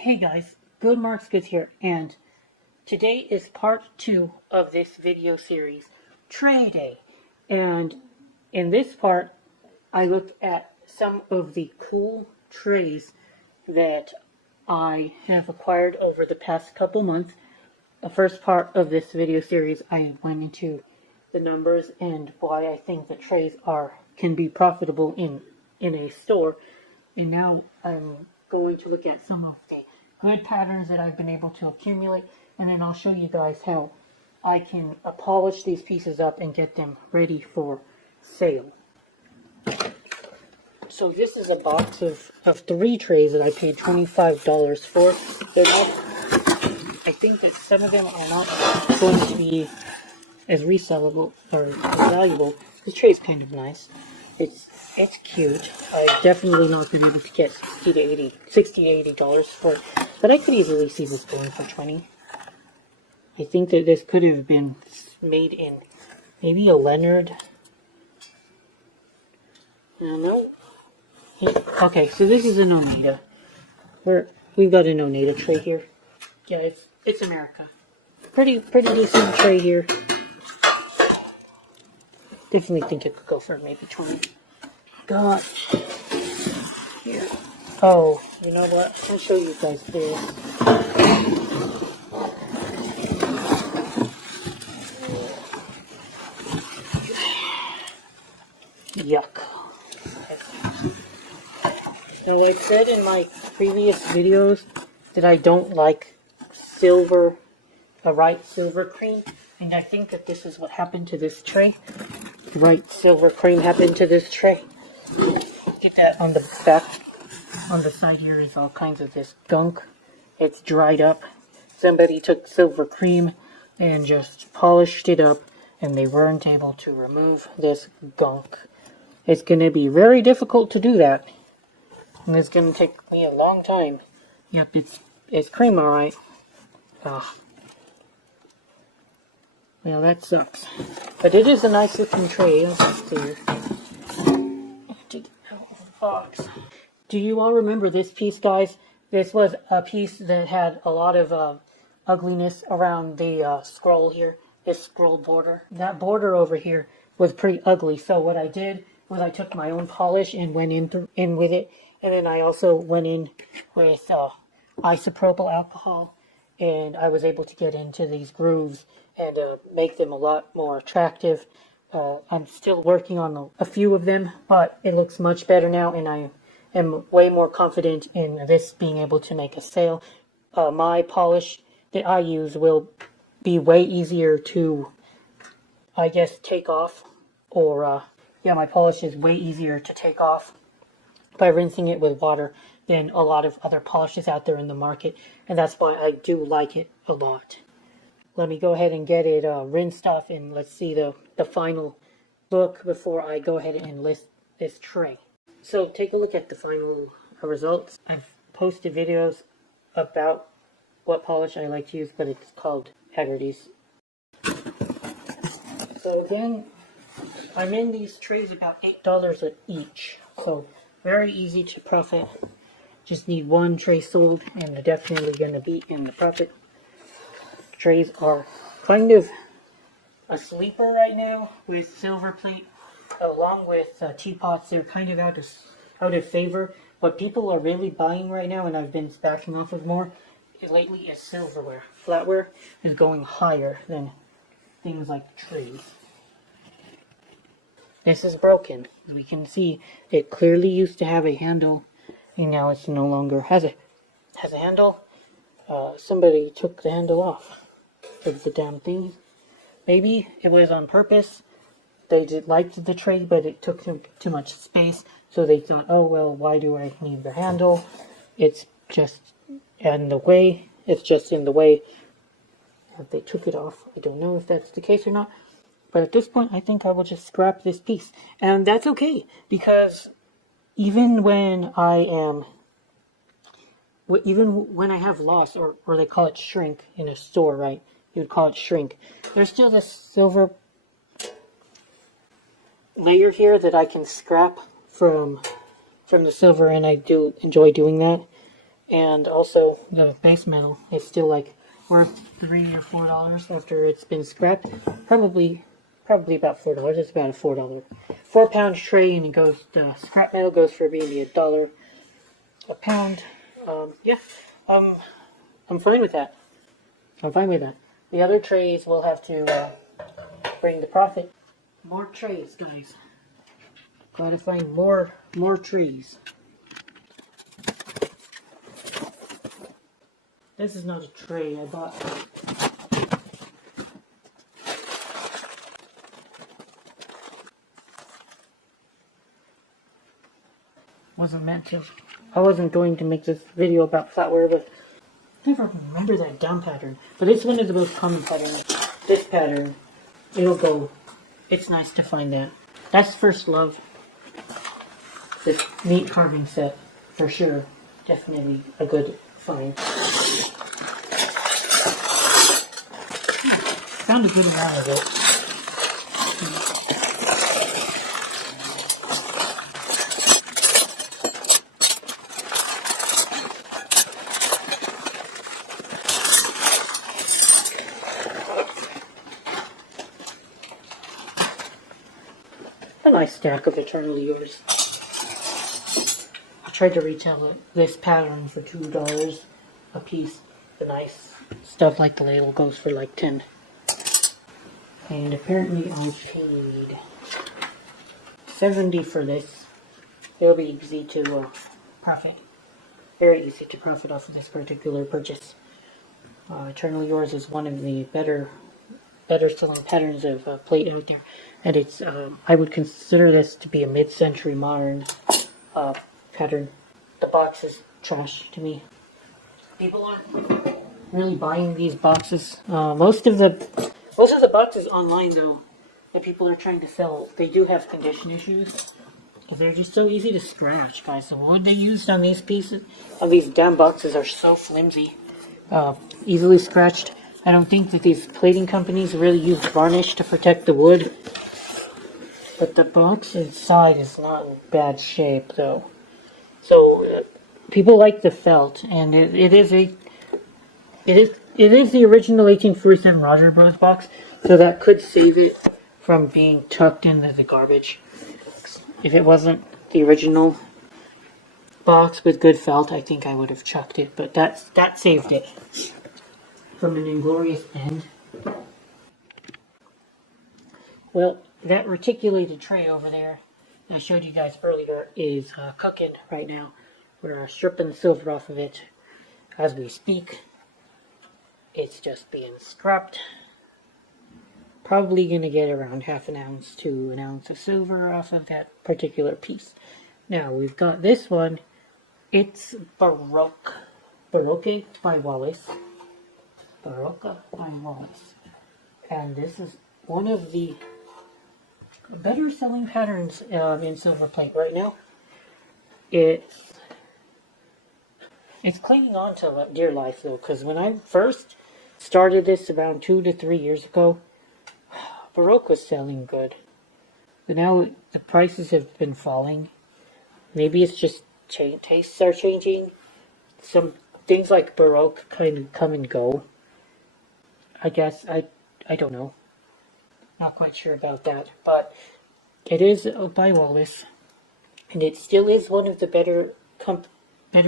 Hey guys, Good Marks Goods here, and today is part 2 of this video series, Tray Day. And in this part, I look at some of the cool trays that I have acquired over the past couple months. The first part of this video series, I went into the numbers and why I think the trays can be profitable in a store. And now I'm going to look at some of the good patterns that I've been able to accumulate, and then I'll show you guys how I can polish these pieces up and get them ready for sale. So this is a box of 3 trays that I paid $25 for. I think that some of them are not going to be as resellable or valuable. This tray is kind of nice. It's cute. I've definitely not been able to get $60 to $80 for it, but I could easily see this going for $20. I think that this could have been made in maybe a Leonard. I don't know. Okay, so this is an Oneida. We've got an Oneida tray here. Yeah, it's America. Pretty decent tray here. Definitely think it could go for maybe 20. Got here. Oh, you know what? I'll show you guys this. Yuck. Now, I've said in my previous videos that I don't like bright silver cream, and I think that this is what happened to this tray. Bright silver cream happened to this tray. Get that on the back. On the side here is all kinds of this gunk. It's dried up. Somebody took silver cream and just polished it up, and they weren't able to remove this gunk. It's going to be very difficult to do that, and it's going to take me a long time. Yep, it's cream, alright. Well, that sucks. But it is a nice looking tray. Let's see. Box. Do you all remember this piece, guys? This was a piece that had a lot of ugliness around the scroll here. This scroll border. That border over here was pretty ugly. So what I did was I took my own polish and went in with it. And then I also went in with isopropyl alcohol. And I was able to get into these grooves and make them a lot more attractive. I'm still working on a few of them, but it looks much better now, and I am way more confident in this being able to make a sale. My polish that I use will be way easier to, I guess, take off. Or, yeah, my polish is way easier to take off by rinsing it with water than a lot of other polishes out there in the market, and that's why I do like it a lot. Let me go ahead and get it rinsed off, and let's see the final look before I go ahead and list this tray. So take a look at the final results. I've posted videos about what polish I like to use, but it's called Haggerty's. So again, I'm in these trays about $8 each, so very easy to profit. Just need one tray sold, and they're definitely going to be in the profit. Trays are kind of a sleeper right now with silver plate, along with teapots. They're kind of out of favor. What people are really buying right now, and I've been backing off of more lately, is silverware. Flatware is going higher than things like trays. This is broken. As we can see, it clearly used to have a handle, and now it's no longer has a handle. Somebody took the handle off of the damn thing. Maybe it was on purpose. They liked the tray, but it took too much space, so they thought, oh well, why do I need the handle? It's just in the way. It's just in the way. If they took it off, I don't know if that's the case or not. But at this point, I think I will just scrap this piece, and that's okay, because even when I have loss, or they call it shrink in a store, right? You would call it shrink. There's still this silver layer here that I can scrap from the silver, and I do enjoy doing that. And also the base metal is still like worth $3 or $4 after it's been scrapped. Probably about $4. It's about a £4 tray, and it goes, the scrap metal goes for maybe $1 a pound. Yeah, I'm fine with that. I'm fine with that. The other trays will have to bring the profit. More trays, guys. Gotta find more trees. This is not a tray I bought. Wasn't meant to. I wasn't going to make this video about flatware, but I never remember that down pattern. But it's one of the most common patterns. This pattern, it'll go. It's nice to find that. That's First Love. This meat carving set, for sure. Definitely a good find. Found a good amount of it. A nice stack of Eternally Yours. I tried to retail this pattern for $2 a piece. The nice stuff like the label goes for like 10. And apparently I paid $70 for this. It'll be easy to profit. Very easy to profit off of this particular purchase. Eternally Yours is one of the better selling patterns of plate out there, and it's I would consider this to be a mid-century modern pattern. The box is trash to me. People aren't really buying these boxes. Most of the boxes online though that people are trying to sell, they do have condition issues. They're just so easy to scratch, guys. The wood they used on these pieces, on these damn boxes, are so flimsy, easily scratched. I don't think that these plating companies really use varnish to protect the wood. But the box inside is not in bad shape, though. So people like the felt, and it is the original 1847 Roger Bros box, so that could save it from being tucked into the garbage. If it wasn't the original box with good felt, I think I would have chucked it, but that saved it from an inglorious end. Well, that reticulated tray over there I showed you guys earlier is cooking right now. We're stripping the silver off of it as we speak. It's just being scrapped. Probably going to get around half an ounce to an ounce of silver off of that particular piece. Now, we've got this one. It's Baroque by Wallace. Baroque by Wallace. And this is one of the better selling patterns in silver plate right now. It's clinging on to dear life though, because when I first started this around 2 to 3 years ago, Baroque was selling good. But now the prices have been falling. Maybe it's just tastes are changing. Some things like Baroque kind of come and go. I guess, I don't know. Not quite sure about that. But it is by Wallace. And it still is one of the better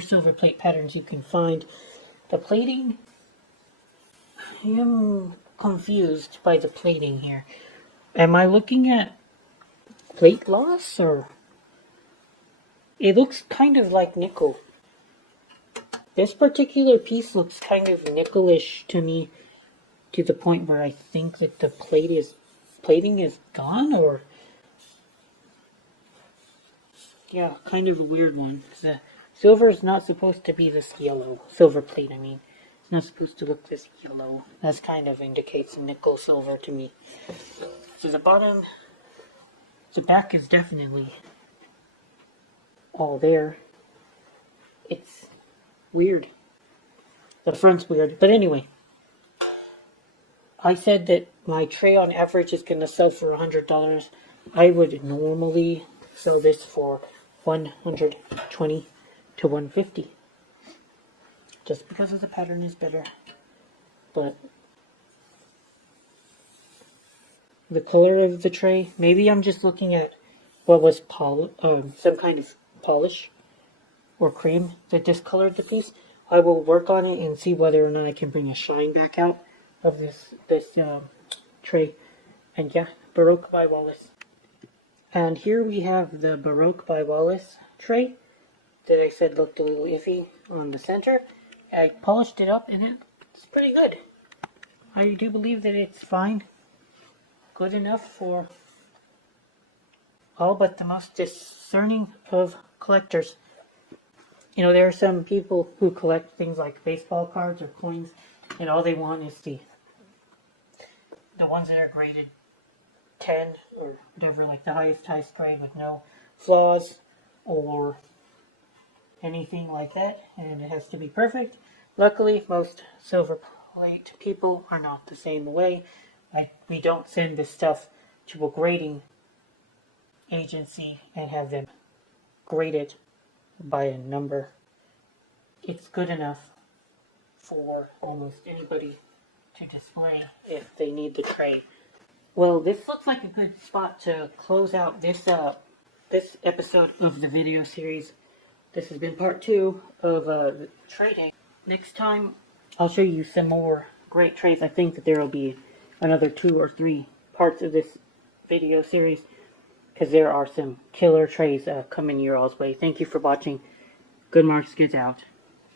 silver plate patterns you can find. The plating, I am confused by the plating here. Am I looking at plate loss, or it looks kind of like nickel? This particular piece looks kind of nickelish to me, to the point where I think that the plating is gone, or yeah, kind of a weird one. The silver is not supposed to be this yellow. Silver plate, I mean. It's not supposed to look this yellow. That kind of indicates nickel silver to me. So the bottom, the back is definitely all there. It's weird. The front's weird. But anyway, I said that my tray on average is going to sell for $100. I would normally sell this for $120 to $150. just because of the pattern is better. But the color of the tray, maybe I'm just looking at what was some kind of polish or cream that discolored the piece. I will work on it and see whether or not I can bring a shine back out of this tray. And yeah, Baroque by Wallace. And here we have the Baroque by Wallace tray that I said looked a little iffy on the center. I polished it up and it's pretty good. I do believe that it's fine. Good enough for all but the most discerning of collectors. You know, there are some people who collect things like baseball cards or coins, and all they want is the ones that are graded 10 or whatever, like the highest grade with no flaws or anything like that, and it has to be perfect. Luckily, most silver plate people are not the same way. We don't send this stuff to a grading agency and have them grade it by a number. It's good enough for almost anybody to display if they need the tray. Well, this looks like a good spot to close out this episode of the video series. This has been part 2 of the tray day. Next time, I'll show you some more great trays. I think that there will be another 2 or 3 parts of this video series, because there are some killer trays coming your all's way. Thank you for watching. Good Marks gets out.